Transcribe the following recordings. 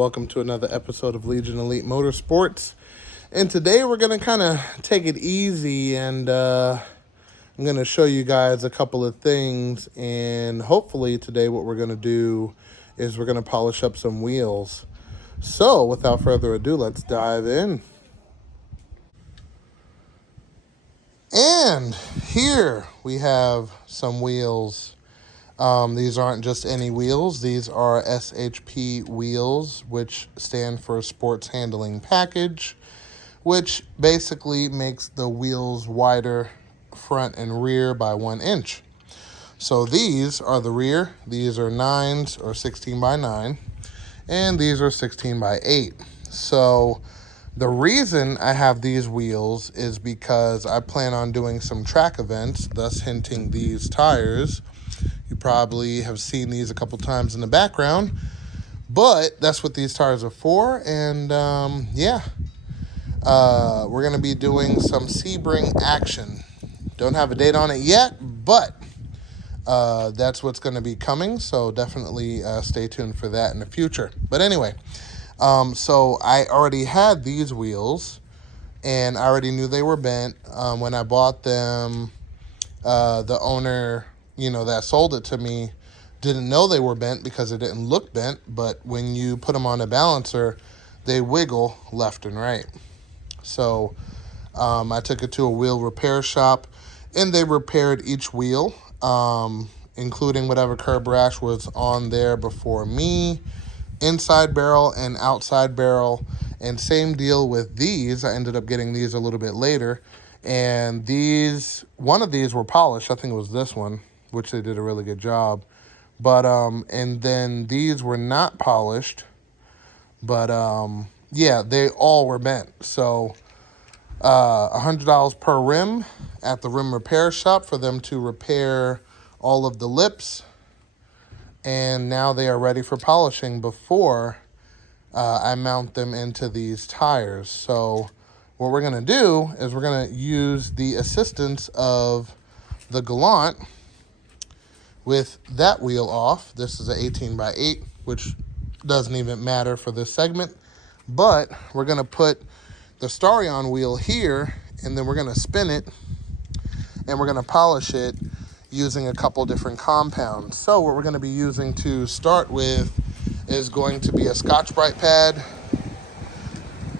welcome to another episode of Legion Elite Motorsports. And today we're going to kind of take it easy, and I'm going to show you guys a couple of things. And hopefully today what we're going to do is we're going to polish up some wheels. So without further ado, let's dive in. And here we have some wheels. These aren't just any wheels. These are SHP wheels, which stand for Sports Handling Package, which basically makes the wheels wider front and rear by 1 inch. So these are the rear. These are 9s or 16 by 9, and these are 16 by 8. So the reason I have these wheels is because I plan on doing some track events, thus hinting these tires. You probably have seen these a couple times in the background, but that's what these tires are for. And we're going to be doing some Sebring action. Don't have a date on it yet, but that's what's going to be coming. So definitely stay tuned for that in the future. But anyway, so I already had these wheels, and I already knew they were bent. When I bought them, the owner, that sold it to me didn't know they were bent because it didn't look bent, but when you put them on a balancer, they wiggle left and right. So I took it to a wheel repair shop, and they repaired each wheel, including whatever curb rash was on there before me, inside barrel and outside barrel. And same deal with these. I ended up getting these a little bit later, and one of these were polished. I think it was this one, which they did a really good job. But, and then these were not polished, but, they all were bent. So, $100 per rim at the rim repair shop for them to repair all of the lips. And now they are ready for polishing before I mount them into these tires. So what we're going to do is we're going to use the assistance of the Gallant with that wheel off. This is an 18 by 8, which doesn't even matter for this segment. But we're going to put the Starion wheel here, and then we're going to spin it, and we're going to polish it using a couple different compounds. So what we're going to be using to start with is going to be a Scotch-Brite pad,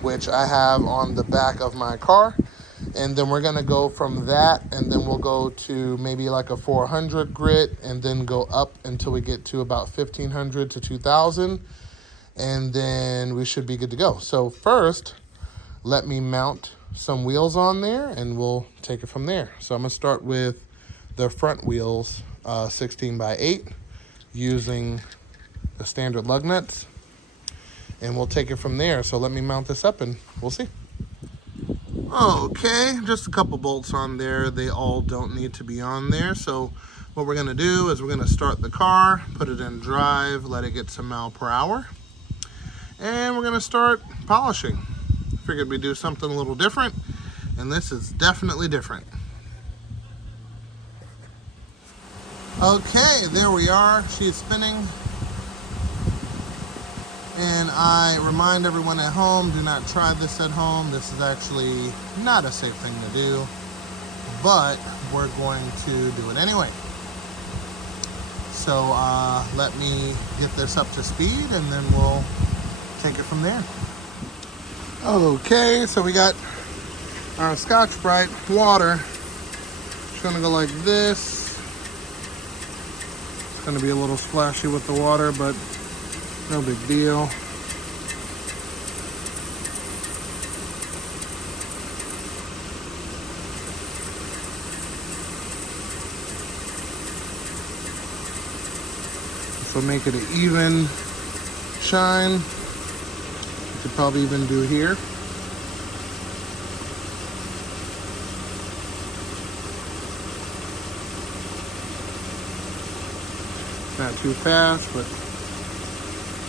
which I have on the back of my car. And then we're going to go from that, and then we'll go to maybe like a 400 grit, and then go up until we get to about 1500 to 2000. And then we should be good to go. So first, let me mount some wheels on there, and we'll take it from there. So I'm going to start with the front wheels, 16 by 8, using the standard lug nuts, and we'll take it from there. So let me mount this up, and we'll see. Okay, just a couple bolts on there. They all don't need to be on there. So what we're going to do is we're going to start the car, put it in drive, let it get some mile per hour, and we're going to start polishing. Figured we'd do something a little different, and this is definitely different. Okay, there we are. She's spinning. And I remind everyone at home, do not try this at home. This is actually not a safe thing to do, but we're going to do it anyway. So let me get this up to speed, and then we'll take it from there. Okay, so we got our Scotch-Brite water. It's gonna go like this. It's gonna be a little splashy with the water, but no big deal. This will make it an even shine. You could probably even do here. Not too fast, but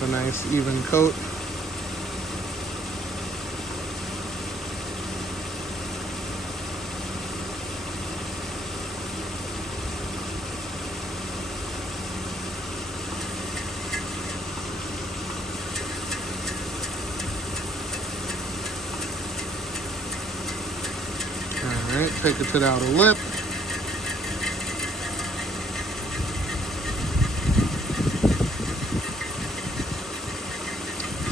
a nice even coat. right, take it to the outer lip.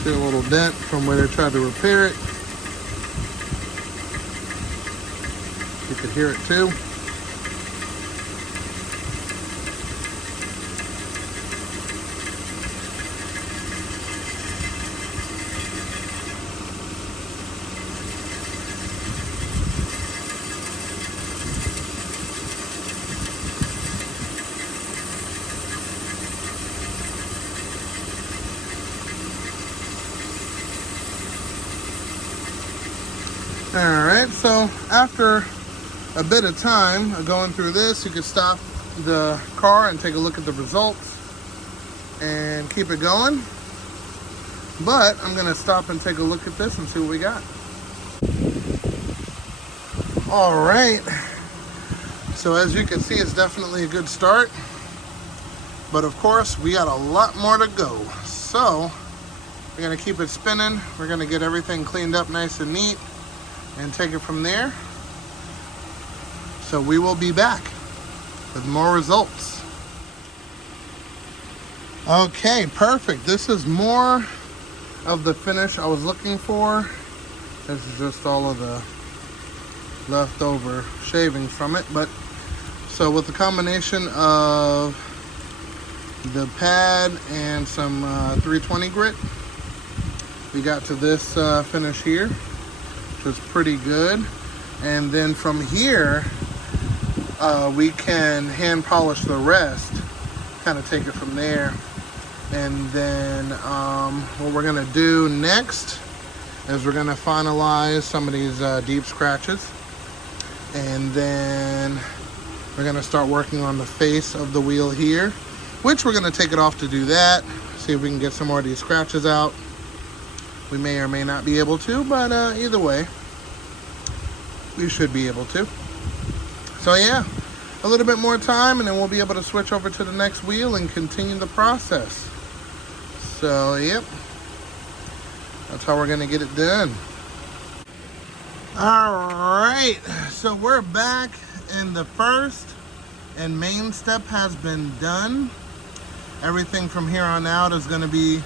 See a little dent from where they tried to repair it. You could hear it too. All right, so after a bit of time going through this, you could stop the car and take a look at the results and keep it going. But I'm gonna stop and take a look at this and see what we got. All right, so as you can see, it's definitely a good start. But of course, we got a lot more to go. So we're gonna keep it spinning. We're gonna get everything cleaned up nice and neat and take it from there. So we will be back with more results. Okay, perfect. This is more of the finish I was looking for. This is just all of the leftover shavings from it. But so with the combination of the pad and some 320 grit, we got to this finish here, which is pretty good. And then from here, we can hand polish the rest, kind of take it from there. And then what we're gonna do next is we're gonna finalize some of these deep scratches. And then we're gonna start working on the face of the wheel here, which we're gonna take it off to do that. See if we can get some more of these scratches out. We may or may not be able to, but either way, we should be able to. So yeah, a little bit more time and then we'll be able to switch over to the next wheel and continue the process. So yep, that's how we're gonna get it done. All right, so we're back and the first and main step has been done. Everything from here on out is gonna be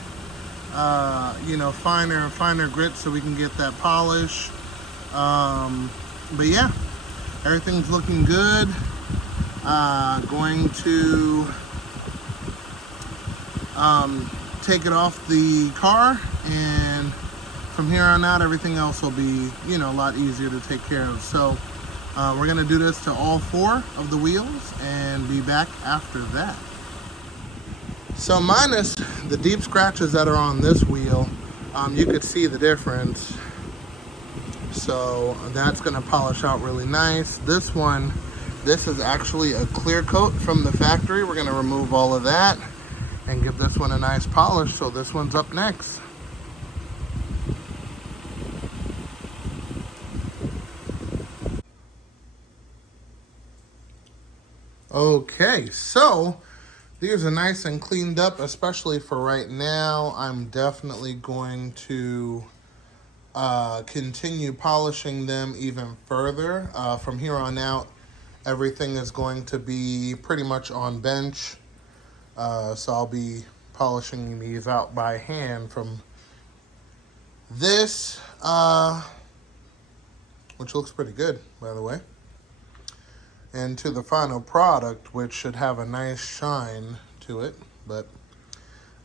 finer and finer grit so we can get that polish. But yeah, everything's looking good. Going to take it off the car, and from here on out everything else will be a lot easier to take care of. So we're gonna do this to all 4 of the wheels and be back after that. So minus the deep scratches that are on this wheel, you could see the difference. So that's gonna polish out really nice. This one, this is actually a clear coat from the factory. We're gonna remove all of that and give this one a nice polish. So this one's up next. Okay, so these are nice and cleaned up, especially for right now. I'm definitely going to continue polishing them even further. From here on out, everything is going to be pretty much on bench. So I'll be polishing these out by hand from this, which looks pretty good, by the way, and to the final product, which should have a nice shine to it. But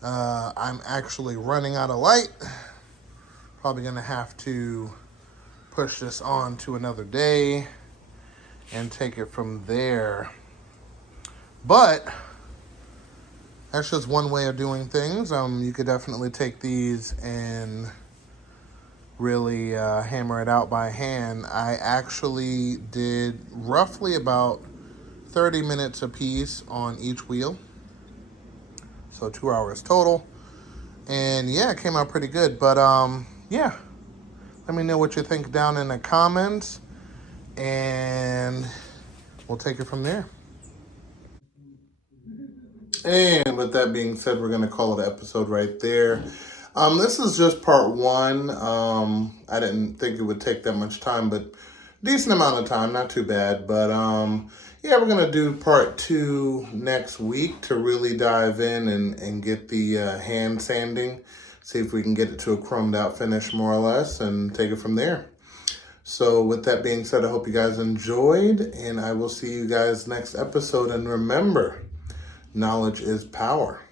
I'm actually running out of light. Probably gonna have to push this on to another day and take it from there. But that's just one way of doing things. You could definitely take these and really hammer it out by hand. I actually did roughly about 30 minutes a piece on each wheel. So 2 hours total. And yeah, it came out pretty good. But yeah, let me know what you think down in the comments and we'll take it from there. And with that being said, we're going to call it an episode right there. This is just part 1. I didn't think it would take that much time, but decent amount of time, not too bad. But yeah, we're gonna do part 2 next week to really dive in and get the hand sanding. See if we can get it to a chromed out finish more or less and take it from there. So with that being said, I hope you guys enjoyed, and I will see you guys next episode. And remember, knowledge is power.